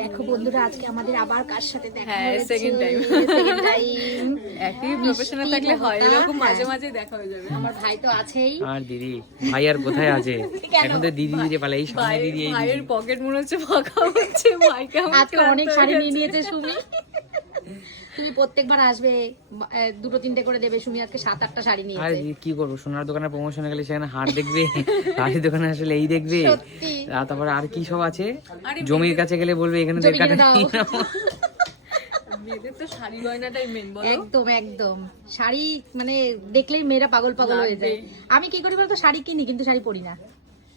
দেখো বন্ধুরা আজকে আমাদের আবার কার সাথে দেখা হ্যাঁ, হয়েছে? second time. Second time। একই প্রফেশনাল থাকলে হয় এরকম মাঝে মাঝে দেখা হয়ে যাবে। আমার ভাই তো আছেই। আর দিদি ভাই আর কোথায় আছে? এখন তো দিদি দিদি পালা এই সামনে দিদি এই ভাইয়ের পকেট মনে হচ্ছে ফাঁকা হচ্ছে ভাইকে আমার আজকে অনেক শাড়ি নিয়ে নিয়েছে সুমি। তুমি প্রত্যেকবার আসবে দুটো তিনটে করে দেবে সুমি আজকে সাত আটটা শাড়ি আর নিয়েছে। দিদি কি করব? সোনার দোকানে প্রমোশনে গেলে সেখানে হাট দেখবে শাড়ির দোকানে আসলে এই দেখবে। সত্যি। আর তারপরে আর কি সব আছে? আরে জমির কাছে গেলে বলবে এখানে দেড় কাঠা দাও। মেয়েদের তো শাড়ি গয়নাটাই মেন বলো? একদম একদম। শাড়ি মানে দেখলেই মেয়েরা পাগল পাগল হয়ে যায়। আমি কি করি বলতো শাড়ি কিনি কিন্তু শাড়ি পরি না।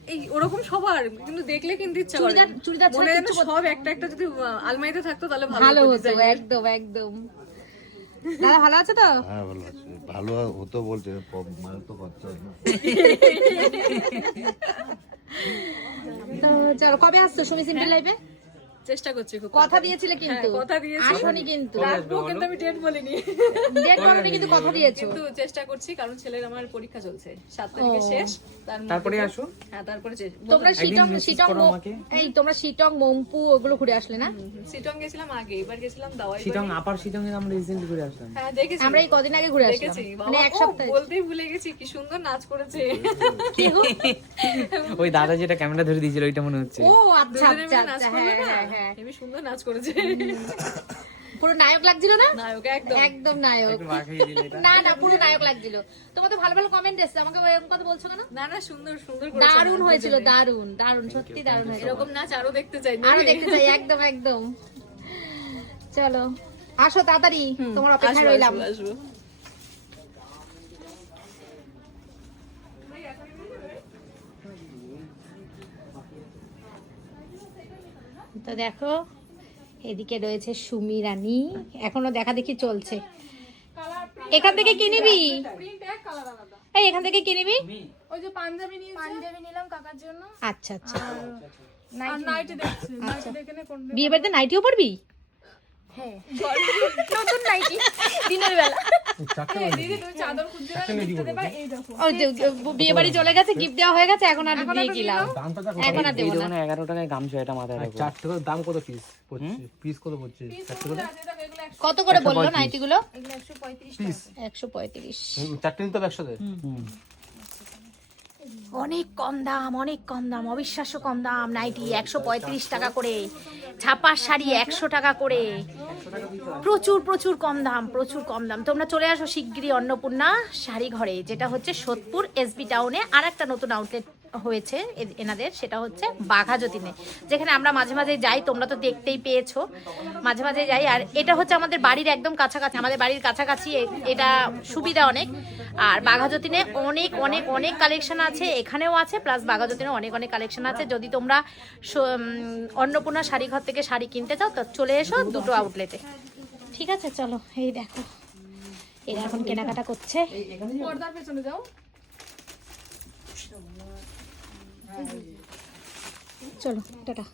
এই ওরকম সবার কিন্তু দেখলে কিন্তু ইচ্ছা করে। চুড়িদার- চুড়িদার কিচ্ছু সব একটা একটা যদি আলমারিতে থাকতো তাহলে ভালো হতো একদম একদম। দাদা ভালো আছে তো? হ্যাঁ ভালো আছে। ভালো হতো বলছে মানে তো খরচা তো চলো কবে আসছো? সুমি সিম্পল লাইফে? চেষ্টা করছি খুব কথা দিয়েছিলে কিন্তু। হ্যাঁ, কথা দিয়েছি। আসনি কিন্তু। রাখব কিন্তু আমি ডেট বলিনি। ডেট বলনি কিন্তু কথা দিয়েছ। কিন্তু চেষ্টা করছি কারণ ছেলের আমার পরীক্ষা চলছে। সাত তারিখে শেষ। তারপরে আসো। হ্যাঁ তারপরে তোমরা শিটং শিটং। এই তোমরা শিটং মম্পু ওগুলো ঘুরে আসলে না? গেছিলাম আগে এবার গেছিলাম দাওয়াই শীতং আপার শীতং এর আমরা রিসেন্টলি করে আসলাম। হ্যাঁ দেখেছি। আমরা এই কদিন আগে ঘুরে আসলাম। দেখেছি মানে এক সপ্তাহ। বলতেই ভুলে গেছি কি সুন্দর নাচ করেছে। ওই দাদা যেটা ক্যামেরা ধরে দিয়েছিল ওইটা মনে হচ্ছে। ও আচ্ছা আচ্ছা আচ্ছা হ্যাঁ। হ্যাঁ। হেবি সুন্দর নাচ করেছে। পুরো নায়ক লাগছিল না? নায়ক একদম। একদম নায়ক। না না পুরো নায়ক লাগছিল। তোমাদের ভালো ভালো কমেন্ট এসছে। আমাকে এরকম কথা বলছো কেন? না না সুন্দর সুন্দর দারুণ হয়েছিল। দারুণ দারুণ সত্যি দারুণ হয়েছিল। এরকম নাচ আরও দেখতে চাই আরও দেখতে চাই একদম একদম। চলো আসো তাড়াতাড়ি তোমার আসব, অপেক্ষায় রইলাম। তো দেখো এদিকে রয়েছে সুমি রানী। এখনও দেখা দেখি চলছে। এখান থেকে কি নিবি? এই এখান থেকে কি নিবি? ওই যে পাঞ্জাবি নিয়েছি। পাঞ্জাবি নিলাম কাকার জন্য। আচ্ছা আচ্ছা। আর নাইটি দেখছি। নাইটি দেখে নে কোন বিয়ে বাড়িতে নাইটিও পরবি নতুন নাইটি দিনের বেলা। এই দিদি তুমি চাদর খুঁজতে পারো দেখতে দেবা এই দেখো। ও যে বিয়ে বাড়ি চলে গেছে গিফট দেওয়া হয়ে গেছে এখন আর দিয়ে কি লাভ এখন আর দেবো না। এগারো টাকায় গামছা এটা মাথায় রাখো। দাম কত পিস পড়ছে পিস কত পড়ছে কত করে বলল নাইটিগুলো? এগুলো একশো পঁয়ত্রিশ পিস একশো পঁয়ত্রিশ। চারটে নিতে হবে একসাথে অনেক কম দাম, অনেক কম দাম, অবিশ্বাস্য কম দাম, নাইটি একশো পঁয়ত্রিশ টাকা করে ছাপার শাড়ি একশো টাকা করে। প্রচুর প্রচুর কম দাম, প্রচুর কম দাম। তোমরা চলে আসো শিগগিরি অন্নপূর্ণা শাড়ি ঘরে যেটা হচ্ছে সোদপুর এসবি টাউনে আর একটা নতুন আউটলেট হয়েছে এনাদের সেটা হচ্ছে বাঘাযতীনে যেখানে আমরা মাঝে মাঝে যাই তোমরা তো দেখতেই পেয়েছ। মাঝে মাঝে যাই আর এটা হচ্ছে আমাদের বাড়ির একদম কাছাকাছি আমাদের বাড়ির কাছাকাছি এ- এটা সুবিধা অনেক। আর বাঘাযতীনে অনেক অনেক অনেক কালেকশন আছে এখানেও আছে প্লাস বাঘাযতীনে অনেক অনেক কালেকশন আছে। যদি তোমরা স- অন্নপূর্ণা শাড়ি ঘর থেকে শাড়ি কিনতে চাও তো চলে এসো দুটো আউটলেটে ঠিক আছে চলো এই দেখো। এরা এখন কেনাকাটা করছে। পর্দার পেছনে যাও। চলো টাটা।